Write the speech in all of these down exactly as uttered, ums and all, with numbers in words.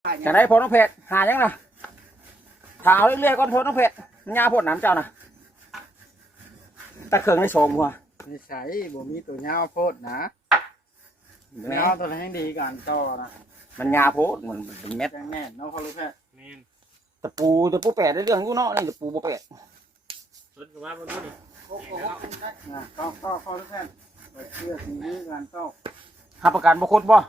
จะได้พอน้องเพชรหายังนะถาเอาเรื่อยๆก่อนพอน้องเพชรยาพดน้ำเจ้านะตะเคืองได้สองหัวนิสัยบ่มีตัวยาวโพดนะแมวตัวนั้นดีกันต่อนะมันยาโพดเหมือนเป็นเม็ดแน่นน้องเขารู้แค่ตะปูตะปูแปดได้เรื่องกูเนาะนี่ตะปูบ่แปดสนกับว่าบนนู้นนี่โอ้โหนะก็ก็เขารู้แค่เชื่อสีนี้กันต่อหาประกันบ่คดบ่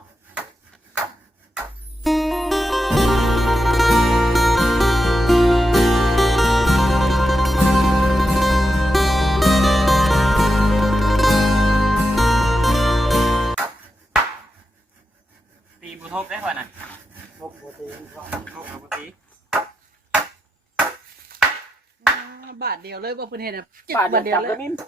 ตีบุทบได้ก่อนนะพบปกติทบปกติบาทเดียวเลยว่าเพิ่นเห็นอ่ะเจ็ดบาบาททเดีเดียยว วจับเลกระยนิ่ม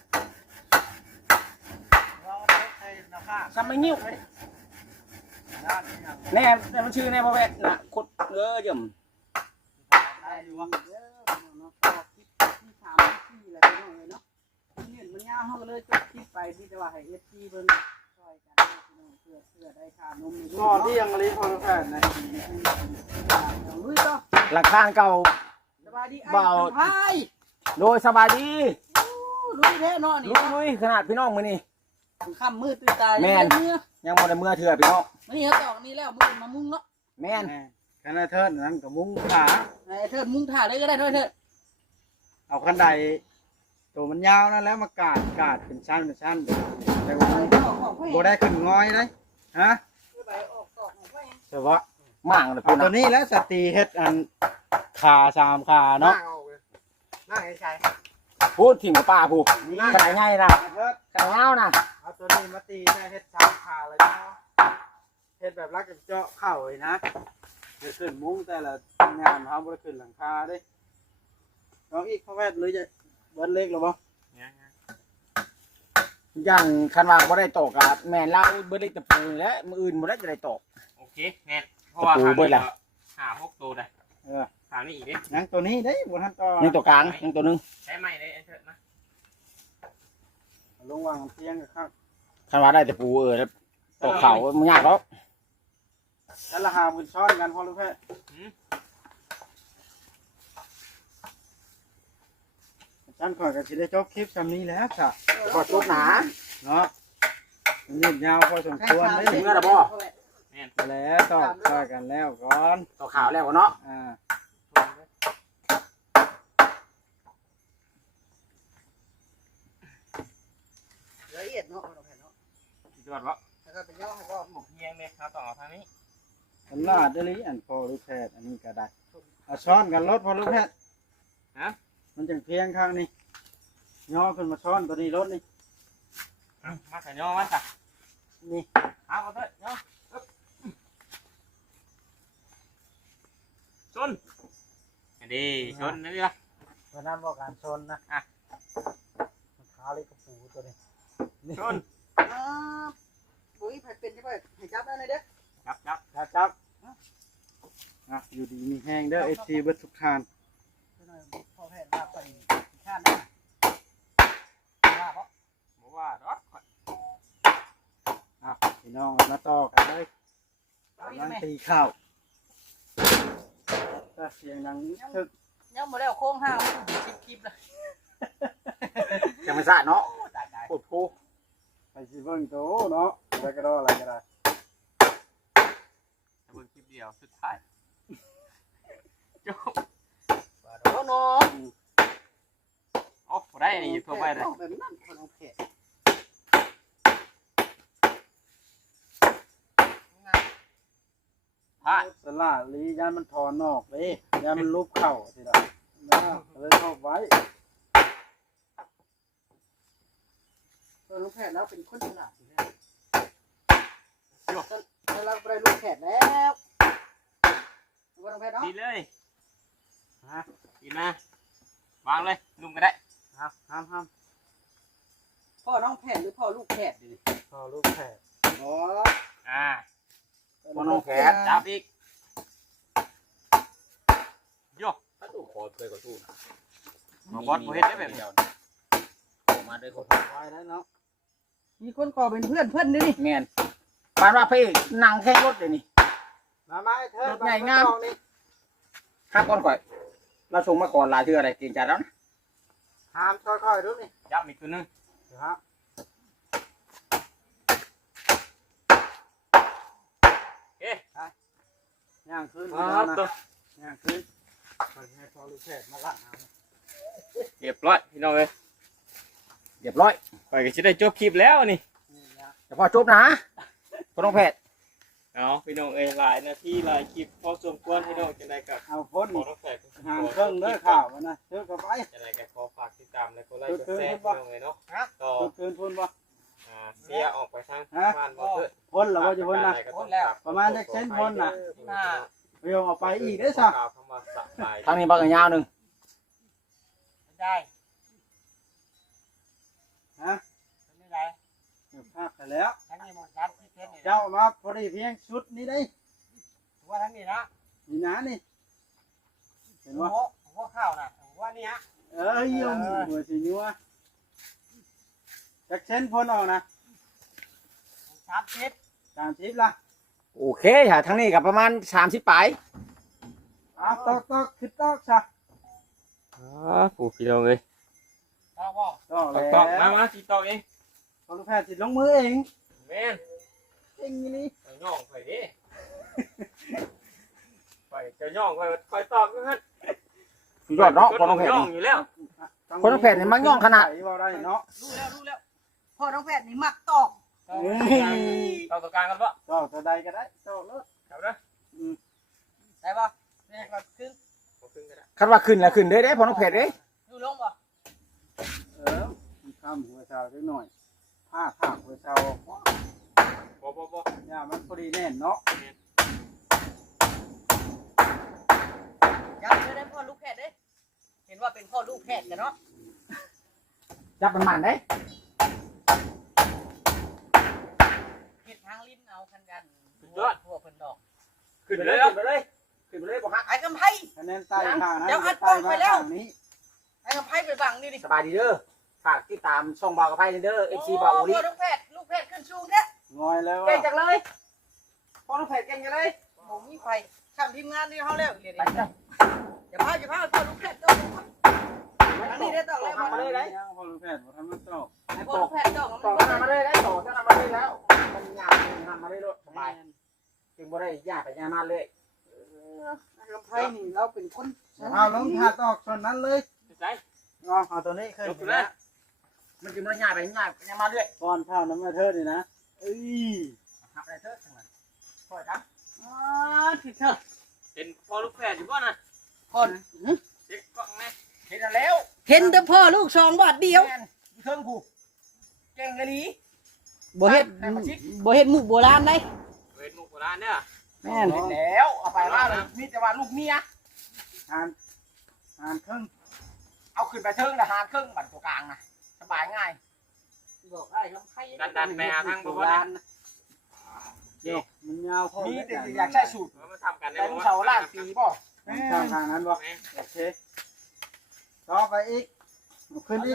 เราใช้นาคาซ้ำไม่นิ้วด้านนี้นะแน่แน่มันชื่อแน่บ่แปดน่ะคดเออเยิ่มได้ดูว่าเด้อเนาะต่อคลิปที่สามที่สี่แล้วพี่น้องเลยเนาะเห็นมันยาวเฮาก็เลยจบคลิปไปที่จะว่าให้ เอฟ ซี เพิ่นช่วยกันพี่น้องเพื่อเพื่อได้ค่านมนี่ก่อนที่ยังรีพอรู้แค่นะลุยต่อหลังคาเก่าสบายดีไอ้เบาพายโดยสบายดีลุยแท้เนาะนี่ลุยลุยขนาดพี่น้องมื้อนี้ค่ำมืดตื่นตาแม่นเมื่อยังบ่ได้เมื่อเถื่อพี่น้องวันนี้เขาตอกนี่แล้วมื้อมามุ้งเนาะแม่นขณะเทิดนั้นกับมุ้งขาไอ้เทิดมุ้งถ่าเลยก็ได้เถิดเถิดเอาขันไดตัวมันยาวนั่นแล้วมากาดกาดเป็นชั้นเป็นชั้นแต่ว่าไปออกออกไปโบได้ขึ้นงอยเลยฮะไปออกตอกออกไปแต่ว่ามั่างเลยเอาพุ่นตัวน่ะนี้แล้วสตรีเฮ็ดอันขาสามขาเนาะน่าไอ้ชายพูดถึงกับป้าผู้ขนาดใหญ่นะขนาดยาวนะเอาตัวนี้มาตีได้เฮ็ดสามขาเลยเนาะเฮ็ดแบบรักกับเจาะเข่าเลยนะเดี๋ยวขึ้นมุ้งแต่ละงานเขาบ่ได้ขึ้นหลังคาเด้น้องอีกพ่อแม่หรือจะเบิ้ลเล็กหรือเปล่าเนี่ยอย่างคันว่าบ่ได้ตอกอะแม่นเล่าเบิดเล็กตะปูนี่แหละมื้ออื่นบ่ได้จะได้ตอกโอเคแน่เพราะว่าตะปูทางเบิดนี้ล่ะหาพวกตัวได้เออทางนี้อีกดินังตัวนี้เด้บนทันต่อยังตัวกลางยังตัวหนึงใช้ไม้ได้ไอ้เถิดนะลงวางเตียงกับข้างคันว่าได้ตะปูเออแล้วตอกเขามันยากหรอกแล้วราคาบุญช้อนกันพ่อลูกแพทย์ฉันขอกับสิได้จบคลิปคำนี้แล้วค่ะขอดรถหนาเนาะมันยืดยาวพอสมควรได้ถึงแล้วล่ะบ่แล้วต่อต่อกันแล้วก่อนตอกขาวแล้วเนาะอ่าละเอียดเนาะเราแผ่นเนาะยอดวะแล้วก็เป็นย่อให้ก็หมกเพียงเลยครับต่อทางนี้สำนาดได้เลยอันพอลูกแพทย์อันนี้ก็ได้เอาช้อนกันรถพอลูกแพทย์ฮะมันจังเพียงข้างนี้ย่อขึ้นมาช้อนตัวนี้รถนี่มาใส่ย่อมาจ้ะนี่เอาเอาเถอะย่อชนดีชนนี่ละวันนั้นบอกการชนนะอ่ะขาเลยกระปูตัวนี้ชนอ่าปุ้ยผัดเป็นใช่ป่ะให้จับได้เลยเด้อจับจับครับครับอ่ะอยู่ดีมีแห้งเด้อเอทีเบิร์ทุกทานพ่อแพทย์ว่าไปชาตินะว่าเพราะบอกว่าดอกอ่ะพี่น้องมาต่อกันเลยกำลังตีข้าวก็เสียงดังทึกยังหมดแล้วโค้งห้าวคลิปคลิปเลยยังไม่สะเนาะตายตายโคตรผู้ไปสิเบิ่งโตเนาะอะไรก็ได้อะไรก็ได้จะเบิ่งคลิปเดียวสุดท้ายจบโอ้โหโอ้ได้อันนี้ทั่วไปเลยแบบนั้นคนเอาแขกพระสลาลียานมันถอนออกเลยยานมันลุบเข่าทีละนะเลยชอบไว้ตัวลูกแพทย์แล้วเป็นคนฉลาดอยู่แล้วแล้วเราได้ลูกแพทย์แล้วว่าลูกแพทย์เนาะดีเลยฮะกินนะวางเลยนุ่มก็ได้ห้ามห้ามห้ามพ่อน้องแพทย์หรือพ่อลูกแพทย์ดิพอลูกแผลอ๋ออ่าบ่น้องแขนจับอีกโยถ้าตู้ขอเคยก็ตู้นะมาบอสบ่เฮ็ดได้แบบนี้มาด้วยคนไว้แล้วเนาะมีคนขอเป็นเพื่อนเพื่อนด้วยนี่แม่นปานว่าพี่นั่งแข่งรถเดี๋ยวนี้นมาไม้เธอรถใหญ่งาม ห้าก้อนก่อยเราส่งมาก่อนหลายเทื่ออะไรเกรงใจแล้วนะหามค่อยๆดูนี่ยับอีกตัวนึงฮะเอ๊ะย่างขึ้นอ๋อนะตัวย่างขึ้นมันให้พอลูกแพทย์มาละเอาเรียบร้อยพี่น้องเอ้ยเรียบร้อยไปก็สิได้จบคลิปแล้วนี่นี่นะแต่พอจบนะพอต้องแพทย์เอาพี่น้องเอ้ยหลายนาทีหลายคลิปพอสมควรพี่น้องจะได้กับเอาพ้นขอต้องแฝกหางเครื่องเด้อข่าวมันนะเชื่อกับไปจะได้กับขอฝากติดตามและกดไลค์กดแชร์พี่น้องเอ้ยเนาะต่อทุกคืนพ้นบ่อ่าเสียออกไปทางบ้านบ่เถิดพ้นหรือว่าจะพ้นนะ ประมาณจักเส้นพ้นน่ะ เรียวออกไปอีกได้อสักคำว่าสะไปทางนี้บักยาวหนึ่งได้ฮะไม่ได้เดี๋ยวพากกันแล้วทั้งนี้หมดยัดที่เพชรนี่เจ้ามาพอดีเพียงชุดนี้ได้ถือว่าทั้งนี้นะนี่นะนี่ เห็นหัวว่าหัวข้าวน่ะหัวนี่ฮะเอ้ยยมหัวสีนัวจักเส้นพ้นออกนะสามสิบสามสิบละโอเคค่ะทางนี้กับประมาณสามสิบปลายเอาตอกตอกคือตอกซะอ๋อผู้พี่น้องเอ้ยต่อบ่ตอกตแล้อกวตอกมามาสิตอกเองพอลูกแพทย์ติดลงมือเองแม่นเองนี่เอาย่องไปดิไปเจะย่องไปคอยตอกอยู่หั่นสุดยอดเนาะพอต้องแพทย์ย่องนี่อยู่แล้วคนต้องแพทย์นี่มันย่องขนาดใส่บ่ได้เนาะรู้แล้วรู้แล้วพ่อน้องแพทย์นี่มักตอกเอ้ยตอกตรงกลางกันปะตอกตัวใดก็ได้ตอกเลยเอาเด้อได้ป่ะนี่ก็ขึ้นบ่ขึ้นก็ได้คันว่าขึ้นแล้วขึ้นเด้เด้พอต้องแพทย์เด้อยู่ลงบ่เออมีข้ามหัวเสาเล็กหน่อยผ้าผ้าหัวเสาบ่บ่บ่อย่ามันพอดีแน่นเนาะยัดเลยได้พ่อลูกแพทย์เด้เห็นว่าเป็นพ่อลูกแพทย์กันเนาะจับมันมันเด้เห็ดทางลิ้นเอาคันกันพวกเพิ่นดอกขึ้นขึ้นเลเลย ยเหรอขึ้นไปเลยขึ้นไปเลยบอกฮักไอ้กำไพคะแนนใต้ข้างนั้นเดี๋ยวอัดใต้กล้องไปแล้วข้างนี้ไอ้กำไพไปบังนี่ดิสบายดีเด้อฝากติดตามช่องบาวกับไพ่เด้อเอฟซีบาวโอลิพ่อลูกแพทย์ลูกแพทย์ขึ้นสูงแท้งอยแล้วเก่งจังเลยพอต้องแพทย์เก่งจังเลยผมมีไฟทำทีมงานนี่เขาแล้วเรียนไปจ้ะอย่าพาอย่าพาพ่อลูกแพทย์ต้องอันนี้ได้ต้องแล้วทำมาเลยได้พอรู้แพทย์บ่ทำมันตอกไอ้พ่อลูกแพทย์ต้องต่อทำมาเลยได้ต่อทำมาเลยแล้วมันยาวทำมาเลยด้วยสบายจึงบ่ได้ยากไปยากมาเลยไอ้กำไพนี่เราเป็นคนเอาลงผ่าตอกส่วนนั้นเลยใจงอเอาตัวนี้ขึ้นลุกขึ้นนะมันจึงบ่ได้ยากไปยากไปยากมาเลยก้อนข้าวน้ำมาเธอนี่นะเอ้ยหักอะไรเถอะจังเลยค่อยครับอ๋อที่เธอเป็นพ่อลูกแฝดอยู่บ่น่ะคนเด็กกล้องแม่เห็นแล้วเห็นแต่พ่อลูกสองบาทเดียวแม่นเทิงผู้เก่งกะลีบ่เฮ็ดบ่เฮ็ดมุกโบราณได้เวทมุกโบราณเด้อแม่นเห็นแล้วเอาไปว่าเลยมีแต่ว่าลูกเมียหานหานครึ่งเอาขึ้นไปเทิงนะหาครึ่งบันตัวกลางนะสบายง่ายบอกไอ้กำไพดันดันไปหาทางบ่บ่นะเดี๋ยวมันยาวพอมีแต่อยากใช้สูตรมาทำกันได้แต่บ่ลูกวะเสาล่างปีบ่ทางทางนั้นบ่แม่โอเคต่อไปอีกเอาขึ้นอีก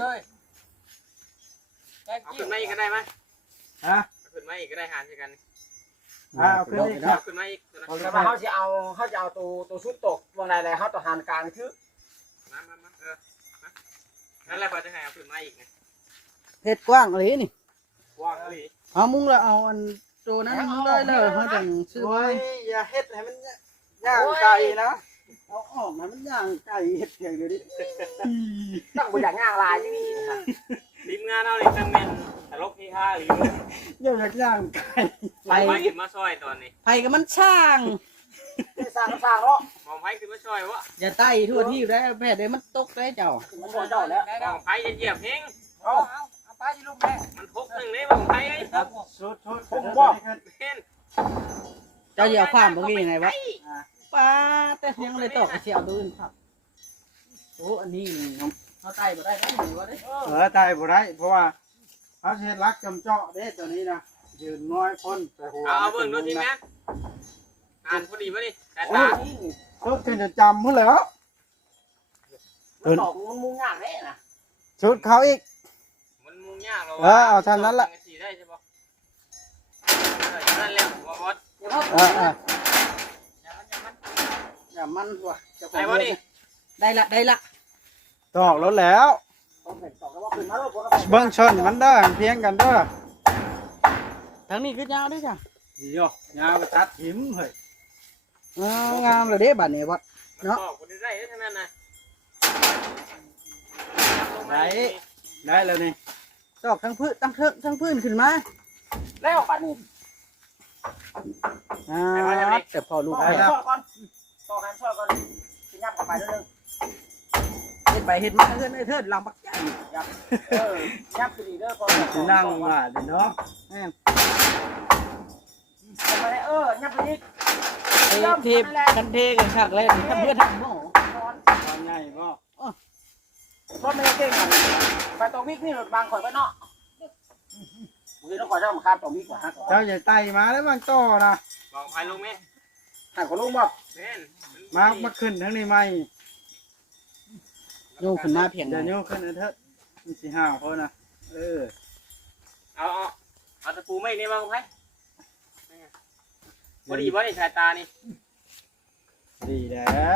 เอาขึ้นมาอีกก็ได้มั้ยฮะเอาขึ้นมาอีกก็ได้หารกันอ่าเอาขึ้นอีกครัเอาบขึ้นมาอีกตัวนะแต่ว่าเขาจะเอาเขาจะเอาตัวตัวชุดตกวงในอะไรเขาตัวหานกลางคือมามามาเออนั่นแหละพอจะให้เอาขึ้นมาอีกนะเฮ็ดกว้างเลยนี่กว้างเลยเอามุ้งแล้วเอาอันตัวนั้นเลยเลยเขาจังซื้อโอ้ไว้ยอย่าเฮ็ดให้มันย่างไก่นะเอาออกให้มันย่างไก่เฮ็ดเพียงเดียวดิตั้งบนอย่างง่างลายที่นี่นะทีมงานเรานี่ตั้งแม่นตลกที่ห้าหรือเดี๋ยวอยากย่างไก่มองไพ่ขึ้นมาซอยตอนนี้ไผกับมันช่างที่สร้างสร้างเนาะมองไพ่ขึ้นมาซอยวะอย่าไต่ทั่วที่ได้แม่เดี๋ยวมันตกได้เจ้ามันตัวเจ้าแล้วมองไพ่จะเหยียบเฮงเอาเอาไปลูกแม่มันพกหนึ่งนี่มองไพ่ไอ้ชุดชุดผมบอกเห็นเจ้าอย่าความบ่มียังไงวะป้าแต่ยังเลยตอกเสียวดูนครับโอ้อันนี้เขาไต่บ่ได้ได้หรือว่าได้เออตายบ่ได้เพราะว่าเขาเฮ็ดรักจำเจาะเด้ตัวนี้นะยืนน้อยพ้นแต่หัวเอาเอาเบิ่งดูทีแม่อ่านพอดีป่ะนี่แต่โอ้ตายชุดขึ้นจะจำพุ่นแล้วมันตอกมันมุงง่างเลยนะชุดเขาอีกมันมุงยากเราเออเอาทางนั้นล่ะได้ใช่ปะนั่นแหละวอดเดี๋ยวเขาเออเอออย่ามันว่ะจะได้บ่นี่ได้ละได้ละตอกรถแล้วต้องเผ็ดตอกแล้วว่าขึ้นมาแล้วพวกเราเบิ้งชนมันเด้อเพียงกันเด้อทางนี้คือยาวด้วยจ้ะดีโยยาวไปตัดหิมเฮ้ยอ๋องามเลยเด้บัดนี้วัดเนาะบ่ได้ได้ทั้งนั้นน่ะได้ได้แล้วนี่ตอกทั้งพื้นทั้งเทิงทั้งพื้นขึ้นมาแล้วป่านนี้อ่าแต่พอลูกต่อแพหันทย์ช่อก่อนต่อหันช่อก่อนสิยับเข้าไปนิดนึงเฮ็ดไปเฮ็ดมาเทิดเทิดลำบักใหญ่ยับเออยับคือดีเด้อพอสินั่งว่าดิเนาะแม่นไปเลยเออยับไปอีกเทเทกันเทกันฉากแรกนี่ถ้าเพื่อนทำหม้อนอนตอนใหญ่บ่รถไม่ได้เก่งไปตรงวิกนี่รถบางข่อยไปเนาะมือต้องข่อยเจ้ามาคาบตรงวิกกว่าฮะเจ้าใหญ่ไต่มาแล้วมันต่อนะบอกไปลงแม่ให้คนลุงบอกแม่นมามาขึ้นทั้งนี้ไหมโยกขึ้นมาเพียงเดี๋ยวโยกขึ้นเถอะมันสิห้าวเขานะเออเอาเอาเอาตะปูไม่นี่มาลงไปบ่ดีบ่นี่สายตานี่ดีแล้ว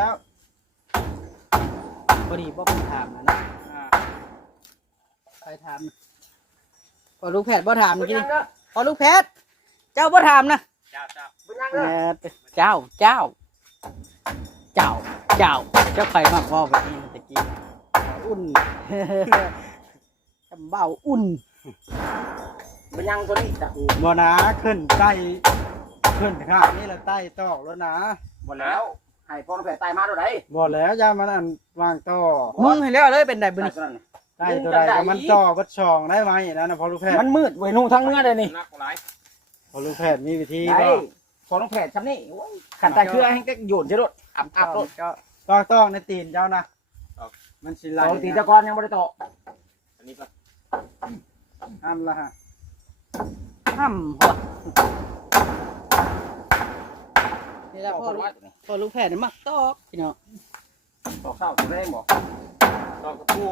พอดีบ่เป็นถามนะเนาะอ่าใครถามนะพอลูกแพทย์บ่ถามบุเมื่ญอกี้ยังเด้อพอลูกแพทย์เจ้าบ่ถามนะเจ้าเจ้าบุญยังแหเด้อมเจ้าเจ้า เจ้าเจ้าเจ้าใครมากว่าแบบนี้ตะกี้อุ่น จำเบ้าอุ่นบุญยังตัวนี้จ้ะบ่นะขึ้นใต้ขึ้นข้างนี่ละใต้ตอกแล้วนะหมดแล้วให้พ่อน้องแผลตายมาตัวไหนบ่แล้วยามันอันวางต่อมึงให้แล้วเลยเป็นไดบุญตายตัวนั้นใต้ตัวใดก็มันต่อวัดช่องได้ไหมนะนะพอลูกแพทย์มันมืดไว้นุ่งทั้งเนื้อเลยนี่นักหลายพอลูกแพทย์มีวิธีได้ก็พอน้องแผลช้ำนี่โอ้ยขันตาเครือให้ก็โยนใช่รถอับอับรถก็ตอกตอกในตีนเจ้านะมันสิไหลสองตีตะกอนยังไม่ได้ต่ออันนี้ก็ห้ามละฮะห้ำหัวนี่แหละพ่อลูกพ่อลูกแพทย์นี่มักตอกพี่น้องต่อข้าวตัวแรกบอกตอกตะปู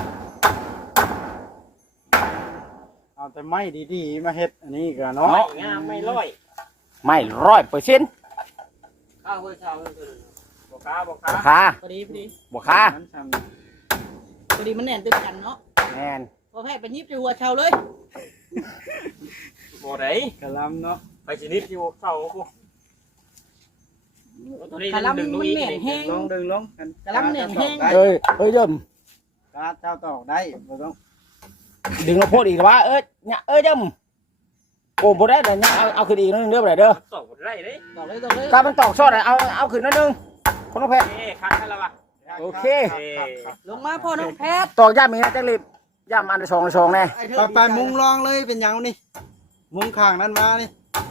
เอาแต่ไม้ดีๆมาเฮ็ดอันนี้ก็เนาะไม่งามไม่ร้อยไม่ร้อยเปอร์เซ็นต์ข้าวเฮ้ยข้าวเฮ้ยบ่ค้าบ่ค้าคาพอดีพอดีบวคามันทพอดีมันแน่นตึงกันเนาะแมนพอแพทย์ไปยิบจะหัวเชาเลยบ่ได้ำกะลำเนาะไปชนิดที่เศร้ากูตัวนี้กะลำดึงมันดูอีกแน่นแห้งลงดึงลงกันกะลำเนี่ยแห้งได้เอ้ยเอ้ยเดิมกาเจ้าตอกได้บ่ต้องดึงมาโพดอีกว่าเอ้ยเนี่ยเอ้ยเดิมโอ้บ่ได้เดี๋ยวเนี่ยเอาเอาขึ้นอีกนิดนึงเด้อบ่ได้เด้อตอกบ่ได้เด้ต่อเลยต่อเลยถ้ามันตอกซอดอะเอาเอาขึ้นนิดนึงพ่อน้องแผลเอ้คักให้แล้วว่ะโอเคครับครับลงมาพ่อน้องแพทย์ตอกย่ามีนะจังรีบย่ามันอันสองอันสองแน่ไอ้เธไปอไปมุงลองเลยเป็นหยังนี่มุงข้างนั้นมานี่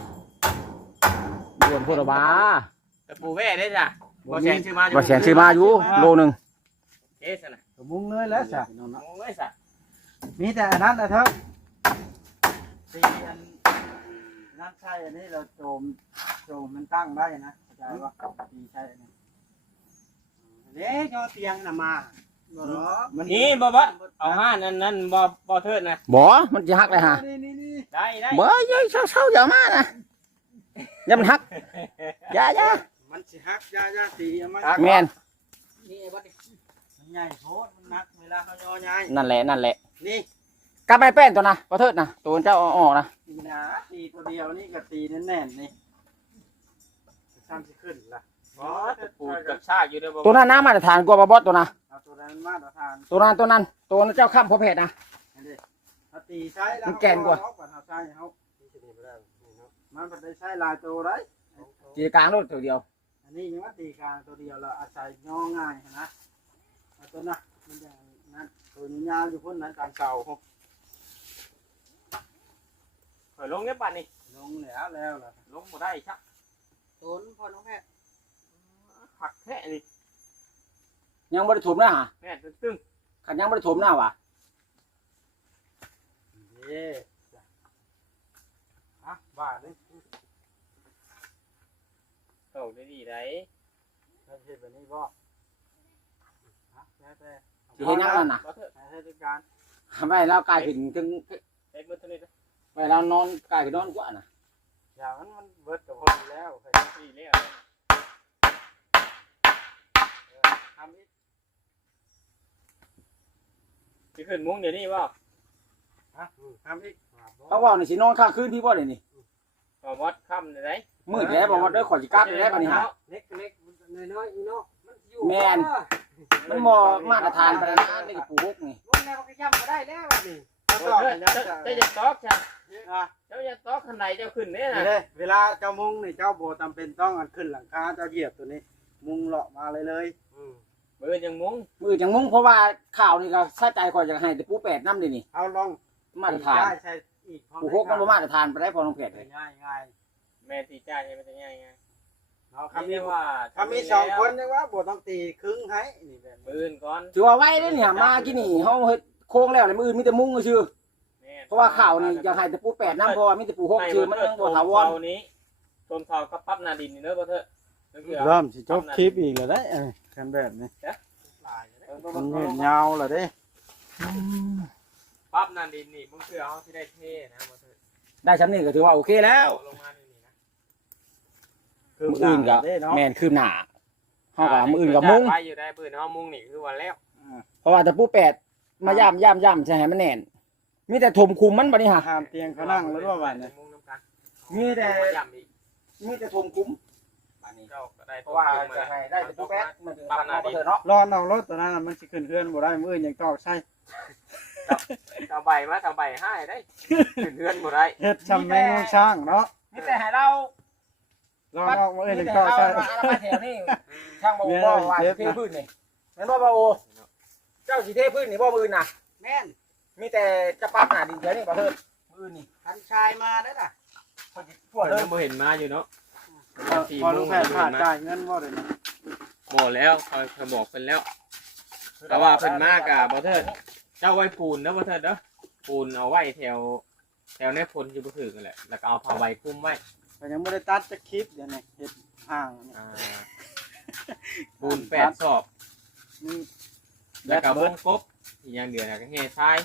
ด่วนพูดออกมาตะปูแว่ได้จ้ะบ่แซงชื่อมาบ่แสนซื้อมาอยู่โลหนึงเอ๊ะซะนะก็มุงเลยแล้วจ้ะโอ้ยซะมีแต่อันนั้นนะเถอะตีอันนั่นใช่อันนี้เราโจมโจมมันตั้งได้นะเข้าใจว่าตีใช่อันนี้เด้ยอเตียงน่ะมาบ่หรอมันนี่บ่บ่เอาห้านั่นนั่นบ่บ่เทิดนะบ่มันจะหักเลยฮะนี่นี่นี่ได้ได้บ่เย้ยเศร้าๆอย่ามานะอย่ามันหักอย่าอย่ามันสิฮักยายาตีเอามันแม่นนี่ไอ้วัดนี่มันใหญ่โพดมันหนักเวลาเขาย่อใหญ่นั่นแหละนั่นแหละนี่กลับไปแป้นตัวนะบ่เทิดนะตัวเจ้าเอาออกนะนี่นะตีตัวเดียวนี่ก็ตีแน่นๆนี่ซ้ำสิขึ้นล่ะบ่ตะปูกับชากอยู่เด้อบ่ตัวนั้นน้ำมาตรฐานกว่าบ่บอสตัวนะเอาตัวนั้นมาตรฐานตัวนั้นตัวนั้นตัวนั้นเจ้าข้ามพอเพชรนะนี่ดิถ้าตีใช้แล้วมันแก่นกว่าเอก่อนเอาใช้เขามันบ่ได้ใช้หลายตัวได้จีกลางรถตัวเดียวอันนี้ยังว่าตีกลางตัวเดียวเราอาศัยย่อง่ายนะเอาตัวน่ะมันอย่างนั้นตัวยาวอยู่พุ่นนั้นกลางเก่าข่อยลงได้ป่านนี่ลงแล้วแล้วล่ะลงบ่ได้ชักโดนพ่อน้องแพทย์หักแท้นี่ยังบ่ได้ถมนะฮะแม่ตึ้งขันยังบ่ได้ถมนะวะเย่ฮะบ้าเลยๆตอกได้ดีได้ถ้าเฮ็ดแบบนี้บ่ฮะแล้วแต่สิเห็นยังนั่นน่ะบ่เทิดให้ให้จัดการไว้แล้วกลายเป็นถึงเอ็ดมือเท่านี้เด้อไว้แล้วนอนกลายเป็นนอนกว่าน่ะอย่างนั้นมันเบิดกับคนอยู่แล้วดีแล้วำอีกสิขึ้นมุ้งเดี๋ยวนี้บ่ฮะทำอีกเขาว่านี่สินอนข้างคืนพี่บ่ได้นี่บ่วัดค่ำได้มืดแล้วบ่ว่าเด้อขอสิกลับได้บัดนี้ฮะเล็กเล็กน้อยๆอีเนาะมันอยู่แม่น มันบ่มาตรฐานปานนั้นนะนี่ก็ปลูกนี่ลงแล้วก็ย่ำก็ได้แล้วนี่เอาเจ้าต่อไปนะจะตอกจ้ะอ่ะเจ้าจะตอกข้างในเจ้าขึ้นเนี่ยนี่นะเด้เวลาเจ้ามุงนี่เจ้าโบจำเป็นต้องอันขึ้นหลังคาเจ้าเหยียบตัวนี้ มุงเลาะมาเลยเลยมือยังมุ้งมือจังมุ้งเพราะว่าข้าวนี่ก็ซาใจข่อยอยากให้แต่ปูแปดน้ำนี่นี่เอาลองมาตรฐานได้ใช่อีกปูหกมันบ่มาตรฐานไปได้พอน้องแปดเลยง่ายง่ายแม่ตีจ้าใช่ไหมจะง่ายไงเนาะคำคำนี้นี้ว่าคำนี้สองคนยังว่าโบต้องตีครึ่งให้นี่แบบมือก่อนถือว่าไว้เด้อเนี่ยมากินนี่เฮาเฮ็ดโค้งแล้วเลยมื้ออื่นมีแต่มุ้งซื่อเพราะว่าข้าวนี่อยากให้แต่ปูแปดน้ำเพราะว่ามีแต่ปูหกซื่อมันยังบ่ถาวรนี้ต้นเทาก็ปั๊บนาดินนี่เนอะก็เถอะเริ่มสิจบคลิปอีกแล้วได้เออกันแบบนี้มันยืดยาวแล้วเด้ปั๊บนาดินนี่มึงคือเอาที่ได้เท่นะก็เถอะได้ชั้นนี้ก็ถือว่าโอเคแล้วลงมานี่นะคือมื้ออื่นก็เด้เนาะแม่นคืบหน้าเฮาก็มื้ออื่นก็มุ้งไปอยู่ได้ปืนเฮามุ้งนี่คือวันแล้วเพราะว่าแต่ปูแปดมาย่ำย่ำย่ำใช่ให้มันแน่นมีแต่ถมคุมมันบัดนี้ฮะหามเตียงเขานั่งแล้วว่าวันนี้มุ้งน้ำกันมีแต่ย่ำอีกมีแต่ถมคุมบัดนี้เจ้าก็ได้เพราะว่าจะให้ได้แต่ปูแปดมันถึงทางเอาไปเถอะเนาะรอนเอารถตัวนั้นน่ะมันสิขึ้นเคลื่อนบ่ได้มื้ออื่นยังตอกใช่เจ้าใบมาเจ้าใบให้ได้ขึ้นเรือนบ่ได้เฮ็ดชำแมงช่างเนาะมีแต่ให้เรารอนเอามื้ออื่นมียังแต่ตให้อกเราใช่มาอาราแถวนี่ทางบ่บ่ว่าสิเทพื้นนี่แม่นบ่บ่โอเจ้าสิเทพื้นนี่บ่มื้อน่ะแม่นมีแต่จะปรับหน้าดินแถวนี้บ่เถิดมื้อนี่คันชายมาได้อล่ะทั่วเลยบ่เห็นมาอยู่เนาะพอลูกแพทย์ขาดจ่ายเงินบ่ได้นะหมดแล้วคอยคอยบอกเพิ่นแล้ว แต่ว่าเพิ่นมากอะบ่เถิดเจ้าไว้ปูนเด้อบ่เถิดเด้อปูนเอาไว้แถวแถวในพลอยู่บ่ถึงนั่นแหละแล้วก็เอาผ้าใบคลุมไว้ก็ยังบ่ได้ตัดจักคลิปเดี๋ยวนี้เฮ็ดห่างนี่อ่าปูนแปดศอกนี่แล้วก็วงกบอีกอย่างเดียวน่ะก็เฮทราย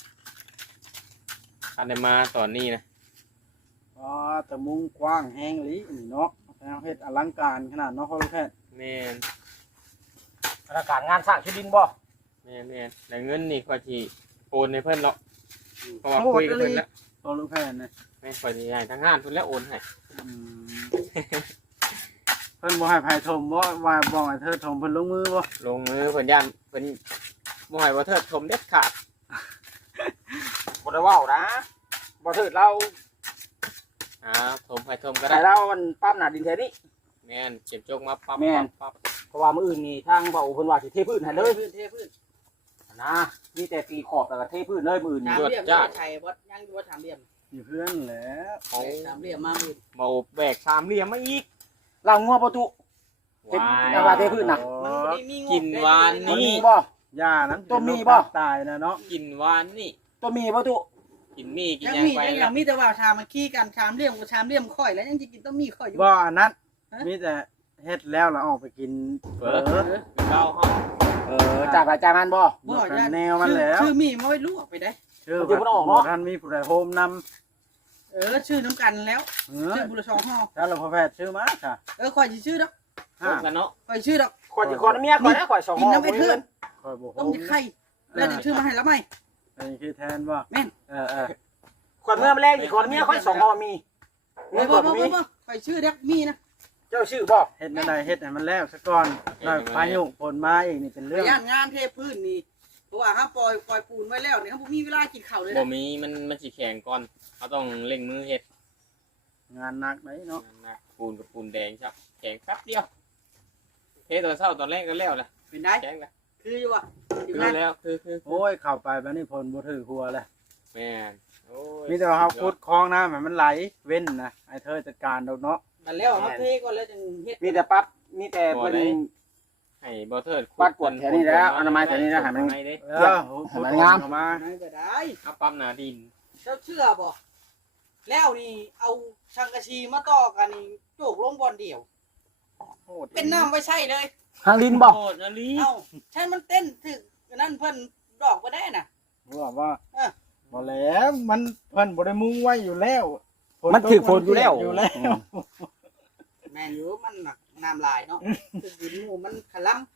อันได้มาตอนนี้นะอ๋อแต่มุงกว้างแฮงอีหลีนี่เนาะแล้วเฮ็ดอลังการขนาดเนาะพ่อลูกแพทย์แม่นประกาศงานสร้างที่ดินบ่แม่นแม่นแต่เงินนี่ก็สิโอนให้เพิ่นหรอกเพราะว่าคุยกับเพิ่นแล้วพ่อลูกแพทย์นะแม่นข่อยสิให้ทางงานเพิ่นแล้วโอนให้อืมเพิ่นบ่ให้ไผถมบ่ว่าบ่ให้เธอถมเพิ่นลงมือบ่ลงมือเพิ่นย่านเพิ่นบ่ให้บ่เทิดชมเด็ดขาดบ่ได้เว้านะบ่เถิดเราอ่าชมให้ชมก็ก็ได้ได้เรามันปรับหน้าดินแถวนี้แม่นเก็บจกมาปั๊บแม่นปั๊บเพราะว่ามื้ออื่นนี่ทางเบาเพิ่นว่าสิเทพื้นให้เลยพื้นเทพื้นนะมีแต่ตีขอบแล้วก็เทพื้นเลยมื้ออื่นสานี่มเหลี่ยมยังไทยวัดยังอยู่ว่าสามเหลี่ยมมีเพื่อนแหละเขาสามเหลี่ยมมาหมื่นมาอบแบกสามเหลี่ยมมาอีกเรางัวประตู เห็นวายแต่ว่าเทพื้นน่ะมันบ่ได้มีงบกินหวานตัวนี่มีบ่ย่านั้นตัวมีบ่ตายนะเนาะกินหวานนี่ตัวมีประตูกินมีกินยังหยังมีไปยังอแล้ย่าว งมีแต่ว่าชามมันขี้กันชามเหลี่ยมกับชามเหลี่ยมข่อยแล้วยังจะกินต้องมีข่อยอยู่บ่อันนั้นฮะมีแต่เฮ็ดแล้วเราออกไปกินเปิดเก้าห้องเออจากไปจากมันบ่บ่กันแนวมันแล้วชื่อมีมันไม่รู้ออกไปได้ชื่อมันจะบ่ออกเนาะท่านมีผู้ใดโฮมนำเออชื่อน้ำกันแล้วเออชื่อบุรชองห่อแล้วเราพอแพทย์ชื่อมาค่ะเออข่อยสิชื่อดอกพบกันเนาะข่อยชื่อดอกข่อยสิขอน้ำเมียก่อนนะข่อยสองกินน้ำไอ้เทือนคอยบ่โฮต้มมจะไข่แล้วจะชื่อมาให้แล้วไหมอันนี้คือแทนบ่แม่นเออเออข่อยเมื่อมาแรกนี่ขอน้ำเมียข่อยสองห่อมีบ่เงินบ่ก่อนบ่มีบ่ข่อยชื่อเด็กมีนะเจ้าชื่อบ่เฮ็ดไม่ได้เฮ็ดให้มันแล้วซะก่อนหน่อยพายุฝนมาอีกนี่เป็นเรื่องย่านงานเทพื้นนี่เพราะว่าถ้าปล่อยปล่อยปูนไว้แล้วเนี่ยเขาบ่มีเวลากินข้าวเลยบ่นะมีมันมันสิแข็งก่อนเขาต้องเร่งมือเฮ็ดงานหนักไหนเนาะนะปูนกับปูนแดงครับแข็งแป๊บเดียวเทตอนเช้าตอนแรกก็แล้วล่ะเป็นได้แข็งละคืออยู่ว่ะอยู่คือนั่นแล้วคือคือโอ้ยเข้าไปบัดนี้ฝนบ่ถือหัวเลยแม่นโอ้ยมีแต่ว่าเฮาขุดคลองน้ำให้มันไหลเว้นนะไอ้เธอจัดการดอกเนาะมันแล้วเขาเทก่อนแล้วจึงเฮ็ดมีแต่ปั๊บมีแต่เพิ่นให้บ่เทิดปัดกวดแถวนี้แล้วอนามัยแถวนี้แล้วให้มันให้เด้เออขุดให้มันงามเข้ามาไม่ไปได้เอาปั๊มหนาดินเจ้าเชื่อบ่แล้วนี่เอาชังกะชีมาต่อกันนี่โจกลงบอลเดียวโหดเป็นน้ำไว้ใช่เลยทางดินบ่โคตรนะลีเอ้าใช่มันเต้นถึกนั่นเพิ่นดอกบ่ได้น่ะว่าว่าเออบ่แล้วมันเพิ่นบ่ได้มุงไว้อยู่แล้วฝมันถือฝนอยู่แล้วอยู่แล้วแม่นอยู่มันหนักน้ำลายเนาะถึกดินหมู่มันขะลํ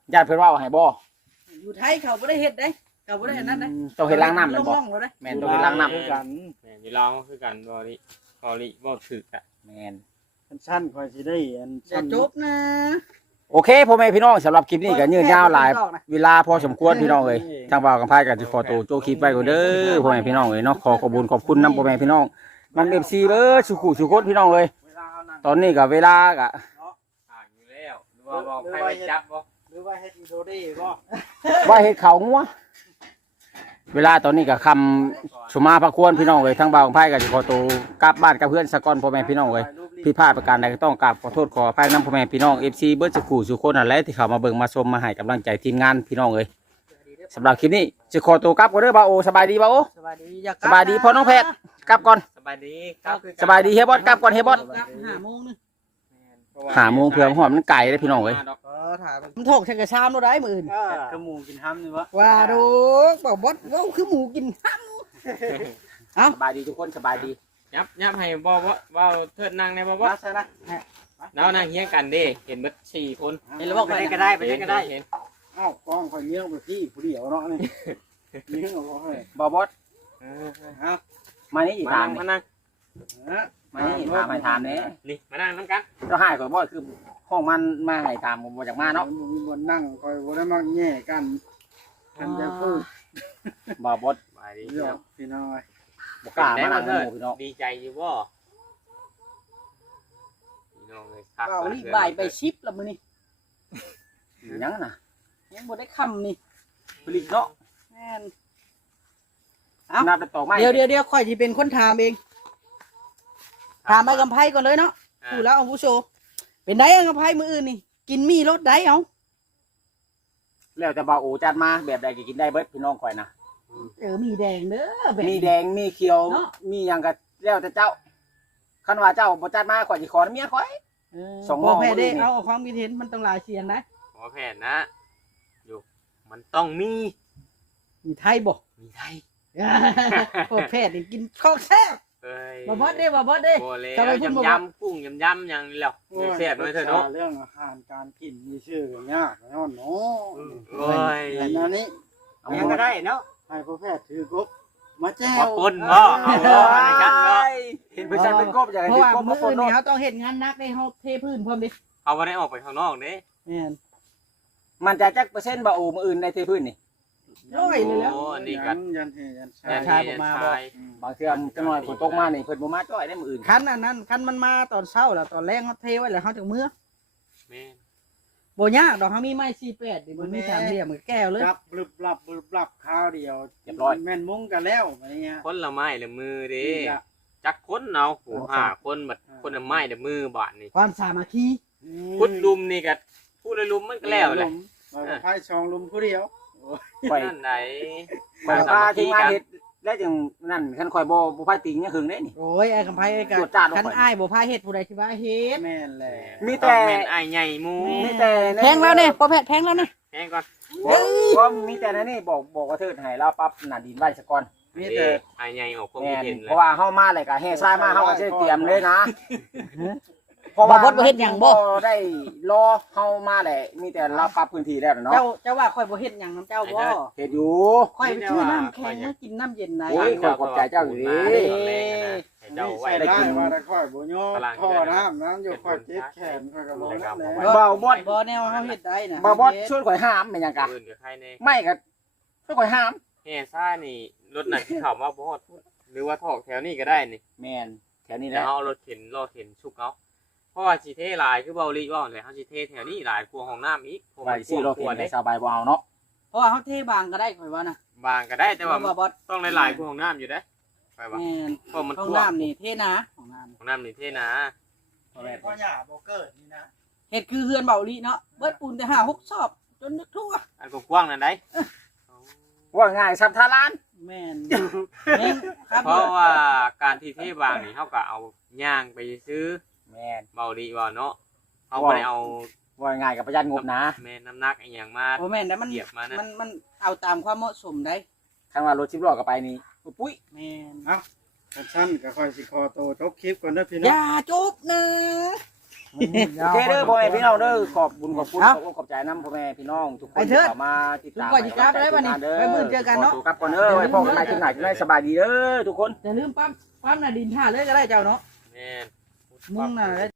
ญาติเพิ่นว่าให้บ่อยู่ไทยเขาบ่ได้เฮ็ดได้เขาบ่ได้อันนั้นได้ต้องเฮ็ดล้างน้ำแม่นบ่ล่องๆแล้วได้แม่นต้องเฮ็ดล้างน้ำคือกันแม่นอยู่ลาวคือกันบ่ลิบ่ลิบ่ถึกอ่ะแม่นอันชั้นคอยสิได้อันอย่าชั้นจบนะโอเคพ่อแม่พี่น้องสำหรับคลิปนี้ก็ยืดยาวหลายเวลาพอสมควรพี่น้องเอ้ยทางบ่าวกับพายก็สิขอตัวโจคลิปไว้ก่อนเด้อพ่อแม่พี่น้องเอ้ยเนาะขอขอบคุณขอบคุณนำพ่อแม่พี่น้องมัน เอฟ ซี เด้อสุขุสุขนพี่น้องเอ้ยเวลาเอานั่งตอนนี้ก็เวลาก็อ่างอยู่แล้วหรือว่าบอกใครไปจับบ่หรือว่าเฮ็ดอีโดดี้บ่ว่าเฮ็ดข้าวงัวเวลาตอนนี้ก็คำสุมาพระควรพี่น้องเอ้ยทางบ่าวกับพายก็สิขอตัวกลับบ้านกับเพื่อนสะก่อนพ่อแม่พี่น้องเอ้ย ผิดพลาดประการใดก็ต้องกราบขอโทษขออภัยนำพ่อแม่พี่น้อง เอฟ ซี เบิร์ดสุขุสุขคนนั่นแหละที่เข้ามาเบิ่งมาชมมาให้กำลังใจทีมงานพี่น้องเอ้ยสำหรับคลิปนี้จะขอตัวกลับก่อนเด้อบ่าวโอสบายดีบ่าวโอสบายดีอย่ากสลับายดีพ่อน้องแพทย์กลับก่อนสบายดีครับคือกันสบายดีเฮียบอสกลับก่อนเฮียบอสกลับห้าโมงนึงหาโมงเพื่อหอมมันไก่เลยพี่น้องเอ้ยเออถามมันถกใส่กระชามเราได้มื้ออื่นเออกระหมูกินห้ำนี่วะว่าดูบ่บดว้าคือหมูกินห้ำสบายดีทุกคนสบายดียับยับให้บ่บ่บ่เทิดนั่งในบ่บ่มาใช่ละแล้วนั่งเฮียงกันเด้เห็นเบิดสี่คนเห็นแล้วบอกไปไปได้ก็ได้ไปได้ก็ได้เห็นอ้าวกล้องคอยเงี้ยไปที่ผู้เดียวเนาะนี่เงี้ยเอาให้บ่าวบอสเออฮะมานี่อีกมาถานั่มงนี่มานั่งฮะมานี่ถามให้ถามนี่นี่มานั่งน้ำกันเจ้าให้ก่อนบ่คือห้องมันมาให้ตามบ่จากมาเนาะมีบนนั่งคอยบ่ได้มาแย่กันกันจะพูดบ่าวบอสสบายดีเดี๋ยวพี่น้อยบ่กล้ามานั่งหมู่พี่น้องดีใจอยู่บ่พี่น้องเลยครับเรานี่บ่ายไปชิปแล้วมื้อนี้ยังน่ะยังบ่ได้คำนี่ผลิตเนาะแม่นนับแต่ตอกไม้เดี๋ยวเดี๋ยวเดี๋ยวค่อยสิเป็นคนถามเองถามไอ้กำไพก่อนเลยเนาะอ่าดูแล้วเอาผู้โชว์เป็นไดไอ้กำไพมื้ออื่นนี่กินมีรสใดเอาแล้วแต่บ่าวโอจัดมาแบบใดก็กินได้เบิดพี่น้องข่อยนะเออมีแดงเด้อแบบมีแดงมีเขียวเนาะมีหยังก็แล้วแต่เจ้าคันว่าเจ้าบ่จัดมาข่อยสิขอเมียข่อย สองหม้บ่อแพ้เด้มื้อนี้เอาเอาความคิดเห็นมันต้องหลายเสียงนะขอแผนนะ อยู่ มันต้องมีมีไทยบ่มีไทยโอ้แพ้นี่กินข้าวแซ่บเอ้ยบ่บอสเด้บ่บอสเด้โบเลยทำไมพูดบ่ยำยำกุ้งยำยำอย่างนี้แหล้วเสียบเลยเถอะเนาะเรื่องอาหารการกินมีชื่อกันยากเนาะเนาะโอ้ยแต่อันนี้เอายังก็ได้เนาะให้พ่อแพทย์ถือกบมาแจ้มาว ปนบ่เอาบ่อะไรกันเนาะเห็นเพิ่นจัดเป็นกบอยากให้เพราะเป็นว่ากบมื้มาอปอื่นนนี่เนาะเขาต้องเฮ็ดงานหนักได้เฮาเทพื้นพร้อมดิเขาไม่ได้ออกไปข้างนอกเด้แม่นมันจะจักเปอร์เซ็นต์บ่โอมื้ออื่นในเทพื้นนี่ร้อยเลยแล้วโอ้อันนี้ยักันนยันเฮยันชายัยนชายนี้บ่ยันมาบ่ชายบางเทื่อจังหน่อยฝนตกมานี่เพิ่นบ่มาจ้อยได้มื้ออื่นคันอันนั้นคันมันมาตอนเช้าแล้วตอนแรงเขาเทไว้แล้วเขาจังมื้อแม่นบ่ยากดอกเขามีไม้สี่แปดนี่มันมีสามเหลี่ยมกับแก้วเลยรับบึบลับบึบลับข้าวเดียวแม่นมุ้งกันแล้วอะไรเงี้ยคนละไม้ละมือเด้จักคนเอาโหห้าคนบัดคนละไม้ละมือบาดนี่ความสามัคคีพุดลุมนี่ก็พูดเลยลุมมันก็แล้วแหละไพ่ชองลุมผู้เดียวข่อยนั่นไหนข่อยพาทีมงานเฮ็ดแล้วจังนั่นคันข่อยบ่บ่พาติงยังหึงเด้นี่โอ้ยไอ้คำไพ่ไอ้กะตรวจจ้าลงไปคันอ้ายบ่พาเฮ็ดผู้ใดสิว่าเฮ็ดแม่นแหละมีต้อแต่งเป็นไอ้ใหญ่หมูมีแต่ในแพงแล้วเนี่ยพอแพทย์แพงแล้วเนี่ยแห้งก่อนบ่บ่มีแต่ในนี่บอกบอกว่าเทิดให้เราปรับหน้าดินไว้ซะก่อนมีนี่แต่ไอ้ใหญ่ออกความแม่คิดนเห็นเลเพยราะว่าเฮามาเลยก็แห่ทรายมาเฮาก็สิเตรียมเลยนะบ่บดบ่เฮ็ดหยังบ่ได้รอเฮามาแหละมีแต่เราปรับพื้นที่แล้วเนาะเจ้าเจ้าว่าข่อยบ่เฮ็ดหยังนำเจ้าบ่เฮ็ดอยู่ข่อยไปซื้อน้ำแข็งมากินน้ำเย็นได้โอ้ย ขอบใจเจ้าอยู่ดิให้เจ้าไว้ใส่ได้ได้กินว่าได้ค่อยบุญโยท่อน้ำน้ำอยู่ค่อยเจ็บแขนค่อยกระบอกนั่นแหละเบาบอดบ่แนวเฮาเฮ็ดได้น่ะเบาบอดช่วยข่อยห้ามเป็นหยังกะอื่นกับใครเนี่ยไม่ก็ช่วยข่อยห้ามแห่ซ่านี่รถหนักที่ขับมาบ่ฮอดหรือว่าถอกแถวนี้ก็ได้นี่แม่นแถวนี้แหแล้วละเอารถเข็นรถเข็นชุกเอาเพราะว่าสิเทหลายคือเบาลีว่าเลยเฮาสิเทแถวนี้หลายกลัวห้องน้ำอีกเพราะไว้มันซื้อรถกเข็ลัวนให้เด้สบายบ่เอาเนาะเพราะว่าเฮาเทบางก็ได้ข่อยว่านะบางก็ได้แต่ว่าบ่บดต้องหลายๆกลัวห้องน้ำอยู่เด้ไปว่าแม่นเพราะมันห้องกลัวน้ำนี่เทนะห้องน้ำห้องน้ำนี่เทนะพ่อหย่าโบเกิดนี่นะเฮ็ดคือเฮือนเบาลีเนาะเบิดปูนแต่ห้าหกซอบจนนึกทั่วอันกว้างๆนั่นได้ว่าง่ายสัมทาร้านแม่นแม่นครับเพราะว่าการที่เทบางนี่เฮาก็เอาย่างไปซื้อแม่นเบาลีว่าเนาะเอาบ่ได้เอาว่าง่ายกับประหยัดงบนะแม่น้ำหนักอีหยังมาโอ้แม่นแต่มันเหยียบมานะมันมันเอาตามความเหมาะสมได้คันว่ารถสิบล้อก็ไปนี่ปุ้ยแม่นกระชั้นก็ค่อยสิคอโตจบคลิปก่อนนะพี่อน้องย่าจบนะโอเคเด้อพ่อแม่พี่น้องเด้อขอบบุญขอบคุณขอบคุณขอบใจน้ำพ่อแม่พี่น้องทุกคนที่เข้ามาติดตามทุกคนจะกลับได้ป่ะนี่ไปมื้อเจอกันเนาะขกลับก่อนเด้อไว้พ่อกันใหม่ขึ้นไหนจะได้สบายดีเด้อทุกคนอย่าลืมปั๊มปั๊มน่ะดินท่าเลยก็ได้เจ้าเนาะแม่นมึงน่ะ